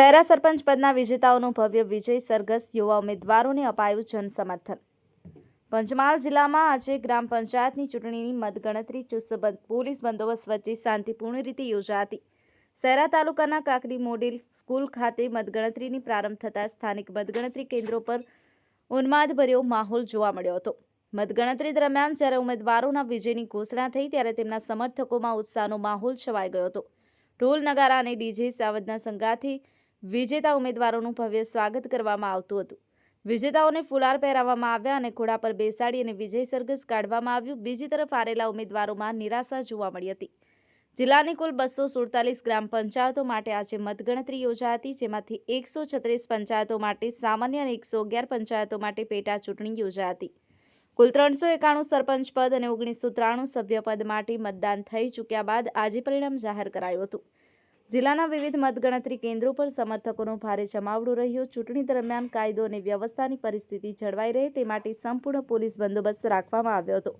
શહેરા સરપંચ પદના વિજેતાઓનો ભવ્ય વિજય સરઘસ યુવા ઉમેદવારોને અપાયું જનસમર્થન। પંચમહાલ જિલ્લામાં આજે ગ્રામ પંચાયતની ચૂંટણીની મતગણતરી ચુસ્ત પોલીસ બંદોબસ્ત વચ્ચે શાંતિપૂર્ણ રીતે યોજાઈ હતી। શહેરા તાલુકાના કાકડી મોડેલ સ્કૂલ ખાતે મતગણતરીની પ્રારંભ થતાં સ્થાનિક મતગણતરી કેન્દ્રો પર ઉન્માદભર્યો માહોલ જોવા મળ્યો હતો। મતગણતરી દરમિયાન જ્યારે ઉમેદવારોના વિજયની ઘોષણા થઈ ત્યારે તેમના સમર્થકોમાં ઉત્સાહનો માહોલ છવાઈ ગયો હતો। ઢોલ નગારા અને ડીજે સાવજના સંગાથી વિજેતા ઉમેદવારોનું ભવ્ય સ્વાગત કરવામાં આવતું હતું। વિજેતાઓને ફુલાર પહેરાવવામાં આવ્યા અને ઘોડા પર બેસાડી અને વિજય સરઘસ કાઢવામાં આવ્યું। બીજી તરફ હારેલા ઉમેદવારોમાં નિરાશા જોવા મળી હતી। જિલ્લાની કુલ 247 ગ્રામ પંચાયતો માટે આજે મતગણતરી યોજાઈ હતી, જેમાંથી 136 પંચાયતો માટે સામાન્ય અને 111 પંચાયતો માટે પેટા ચૂંટણી યોજાઈ હતી। કુલ 391 સરપંચ પદ અને 1993 સભ્ય પદ માટે મતદાન થઈ ચૂક્યા બાદ આજે પરિણામ જાહેર કરાયું હતું। જિલ્લાના વિવિધ મતગણતરી કેન્દ્રો પર સમર્થકોનો ભારે જમાવડો રહ્યો। ચૂંટણી દરમિયાન કાયદો અને વ્યવસ્થાની પરિસ્થિતિ જળવાઈ રહે તે માટે સંપૂર્ણ પોલીસ બંદોબસ્ત રાખવામાં આવ્યો હતો।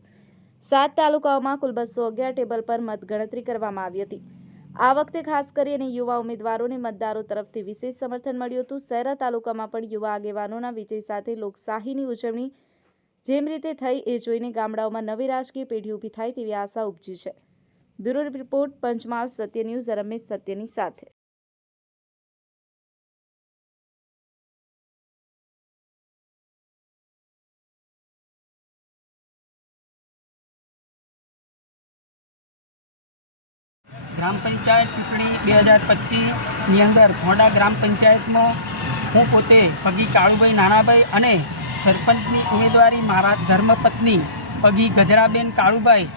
7 તાલુકાઓમાં કુલ 211 ટેબલ પર મતગણતરી કરવામાં આવી હતી। આ વખતે ખાસ કરીને યુવા ઉમેદવારોને મતદારો તરફથી વિશેષ સમર્થન મળ્યું હતું। શહેરા તાલુકામાં પણ યુવા આગેવાનોના વિજય સાથે લોકશાહીની ઉજવણી જેમ રીતે થઈ એ જોઈને ગામડાઓમાં નવી રાજકીય પેઢી ઊભી થાય તેવી આશા ઉપજી છે। બ્યુરો રિપોર્ટ, પંચમહાલ સત્ય ન્યૂઝ, રમેશ સત્યની સાથે। ગ્રામ પંચાયત ચૂંટણી 2025ની અંદર ઘોડા ગ્રામ પંચાયતમાં હું પોતે પગી કાળુભાઈ નાનાભાઈ અને સરપંચની ઉમેદવારી મારા ધર્મપત્ની પગી ગજરાબેન કાળુભાઈ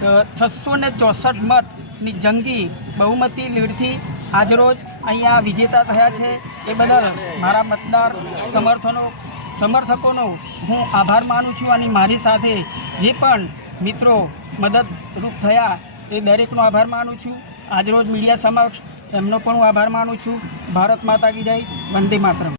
664 મતની જંગી બહુમતી લીડથી આજરોજ અહીંયા વિજેતા થયા છે। એ બદલ મારા મતદાર સમર્થકોનો હું આભાર માનું છું અને મારી સાથે જે પણ મિત્રો મદદરૂપ થયા એ દરેકનો આભાર માનું છું। આજરોજ મીડિયા સમક્ષ એમનો પણ હું આભાર માનું છું। ભારત માતા કી જય, વંદે માતરમ।